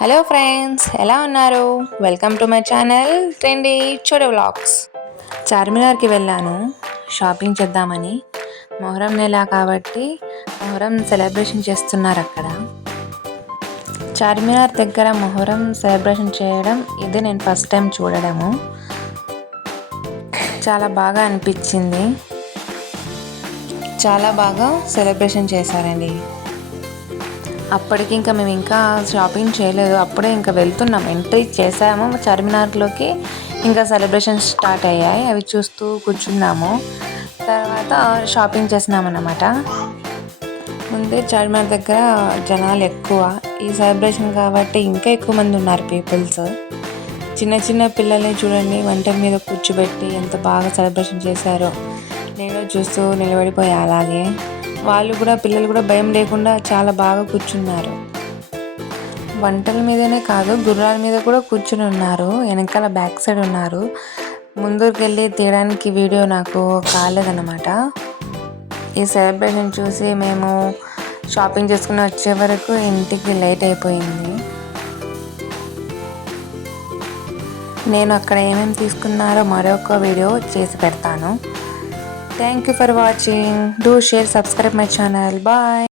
Hello friends, ఎలా ఉన్నారు? Welcome to my channel trendy చోడే వ్లాగ్స్. చార్మినార్కి వెళ్ళాను షాపింగ్ చేద్దామని. మొహరం నెల కాబట్టి మొహరం సెలబ్రేషన్ చేస్తున్నారు అక్కడ. చార్మినార్ దగ్గర మొహరం సెలబ్రేషన్ చేయడం ఇది నేను ఫస్ట్ టైం చూడడము. చాలా బాగా అనిపించింది. చాలా బాగా సెలబ్రేషన్ చేశారండి. అప్పటికి మేము ఇంకా షాపింగ్ చేయలేదు. అప్పుడే ఇంకా వెళ్తున్నాం, ఎంట్రీ చేసాము చార్మినార్లోకి. ఇంకా సెలబ్రేషన్స్ స్టార్ట్ అయ్యాయి. అవి చూస్తూ కూర్చున్నాము. తర్వాత షాపింగ్ చేసినామన్నమాట. ముందే చార్మినార్ దగ్గర జనాలు ఎక్కువ. ఈ సెలబ్రేషన్ కాబట్టి ఇంకా ఎక్కువ మంది ఉన్నారు పీపుల్స్. చిన్న చిన్న పిల్లల్ని చూడండి, వంట మీద కూర్చోబెట్టి ఎంత బాగా సెలబ్రేషన్ చేశారో. నేను చూస్తూ నిలబడిపోయా అలాగే. వాళ్ళు కూడా, పిల్లలు కూడా భయం లేకుండా చాలా బాగా కూర్చున్నారు. వంటల మీదనే కాదు, గుర్రాల మీద కూడా కూర్చుని ఉన్నారు. వెనకాల బ్యాక్ సైడ్ ఉన్నారు. ముందుకు వెళ్ళి తీయడానికి వీడియో నాకు కాలేదన్నమాట. ఈ సెలబ్రేషన్ చూసి మేము షాపింగ్ చేసుకుని వచ్చే వరకు ఇంటికి లేట్ అయిపోయింది. నేను అక్కడ ఏమేమి తీసుకున్నారో మరొక వీడియో చేసి పెడతాను. Thank you for watching. Do share, subscribe my channel. Bye.